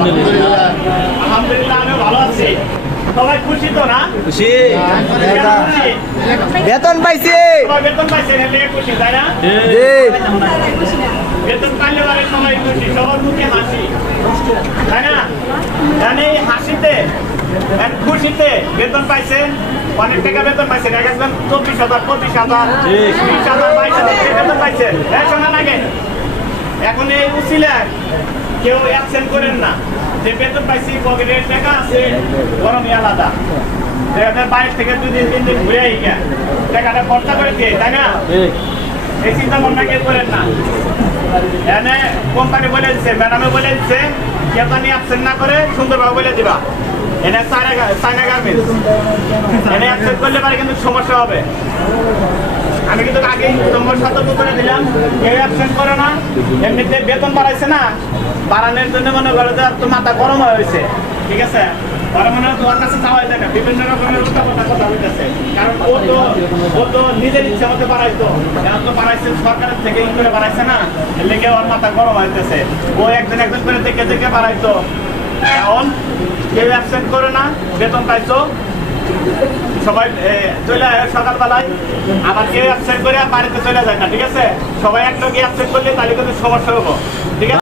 আলহামদুলিল্লাহ আমি ভালো আছি। সবাই খুশি তো না? খুশি। খুশি? বেতন পাইছি। সবাই বেতন পাইছে এর লেগে খুশি তাই না? জি। বেতন পাইলে পরে সবাই খুশি, সবার মুখে হাসি তাই না? জানি এই হাসিতে আর খুশিতে বেতন পাইছেন, অনেক টাকা বেতন পাইছেন, এক একজন 24,000, 25,000, 20,000, 22,000 বেতন পাইছেন। শোনান আগে, এখন এই উসিলায় কেউ অ্যাবসেন্ট করেন না যে বেতন পাইছি পকেটের টাকা আছে, গরমই আলাদা। বাইরে থেকে 2 দিন 3 দিন ঘুরে আইগা টাকাটা খরচা করে দিয়ে তাই না? এই চিন্তা ভাবনা কেউ করেন না। এনে কোম্পানি বলে দিচ্ছে, ম্যাডামে বলে দিচ্ছে, কেউ জানি অ্যাবসেন্ট না করে সুন্দরভাবে বলে দিবা। এনে চায়না গার্মেন্টস এনে অ্যাবসেন্ট করলে পারে কিন্তু সমস্যা হবে। আমি কিন্তু আগেই তোমার সতর্ক করে দিলাম, কেউ অ্যাবসেন্ট করে না। এমনিতে বেতন বাড়াইছে না, বাড়ানোর জন্য মনে করো যে তো মাথা গরম হয়েছে, ঠিক আছে? ওরা মনে হয় তোমার কাছে চাওয়া যায় না, বিভিন্ন রকমের কথা হইতেছে। কারণ ও তো নিজের ইচ্ছা মতো বাড়াইতো, এখন তো বাড়াইছে সরকারের থেকে ই করে বাড়াইছে না, এর লেগে ওর মাথা গরম হইতেছে। ও একজন করে দেখে বাড়াইতো। এখন কেউ অ্যাবসেন্ট করে না, বেতন পাইছো সবাই চলে আসে সকালবেলায়। আবার কেউ অ্যাবসেন্ট করে বাড়িতে চলে যায় না, ঠিক আছে? সবাই এক লোক অ্যাবসেন্ট করলে তাহলে কিন্তু সমস্যা হবো, ঠিক আছে?